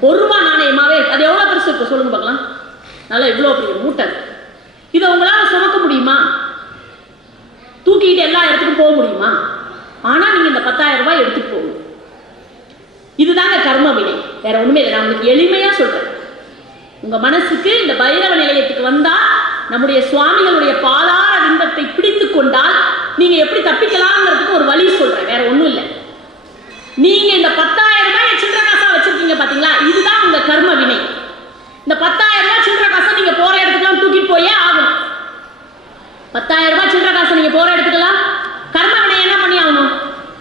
ஒரு ரூபா நாணயமாவே அது எவ்வளோ பெருசு இருக்கு சொல்லுங்க பார்க்கலாம். நல்லா இவ்வளோ பெரிய மூட்டை இதை உங்களால் சுமக்க முடியுமா? தூக்கிட்டு எல்லா இடத்துக்கும் போக முடியுமா? ஆனால் நீங்கள் இந்த பத்தாயிரம் ரூபாய் எடுத்துகிட்டு போகணும் இதுதாங்க கர்ம வினை. வேற ஒண்ணுமே இல்லை. நான் உங்களுக்கு எளிமையாக சொல்கிறேன் உங்கள் மனசுக்கு இந்த பைரவ நிலையத்துக்கு வந்தா நம்முடைய சுவாமிகளுடைய பாதா பத்தாயிரம் ரூபாய் சில்லற காசு நீங்க போற இடத்துக்கெல்லாம் கர்ம வினை என்ன பண்ணி ஆகணும்?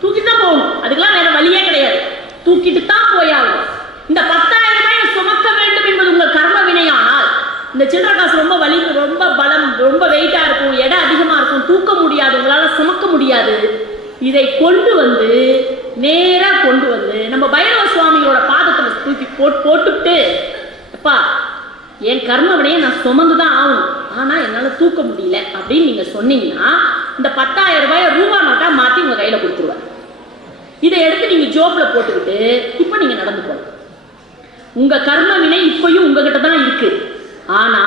தூக்கிட்டு தான் போகணும். அதுக்கெல்லாம் வேற வழியே கிடையாது. தூக்கிட்டு தான் போய் ஆகணும். இந்த பத்தாயிரம் ரூபாயை சுமக்க வேண்டும் என்பது உங்கள் கர்ம வினையானால் இந்த சில்லற காசு ரொம்ப வலி ரொம்ப பலம் ரொம்ப வெயிட்டா இருக்கும் எடை அதிகமா இருக்கும் தூக்க முடியாது உங்களால சுமக்க முடியாது. இதை கொண்டு வந்து நேரா கொண்டு வந்து நம்ம பைரவ சுவாமிகளோட பாதத்துல தூக்கி போட்டு போட்டுவிட்டு அப்பா என் கர்ம வினையை நான் சுமந்து தான் ஆகணும். ஆனால் என்னால் தூக்க முடியல அப்படின்னு நீங்கள் சொன்னீங்கன்னா இந்த பத்தாயிரம் ரூபாயை ரூபா நோட்டாக மாற்றி உங்கள் கையில் கொடுத்துருவார் இதை எடுத்து நீங்கள் ஜோப்பில் போட்டுக்கிட்டு இப்போ நீங்கள் நடந்து போகலாம் உங்கள் கர்ம வினை இப்பயும் உங்ககிட்ட தான் இருக்கு. ஆனால்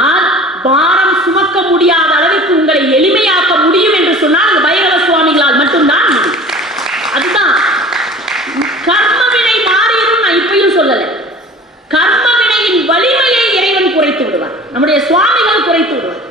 நம்முடைய சுவாமிகள் குறைத்து விடுவார்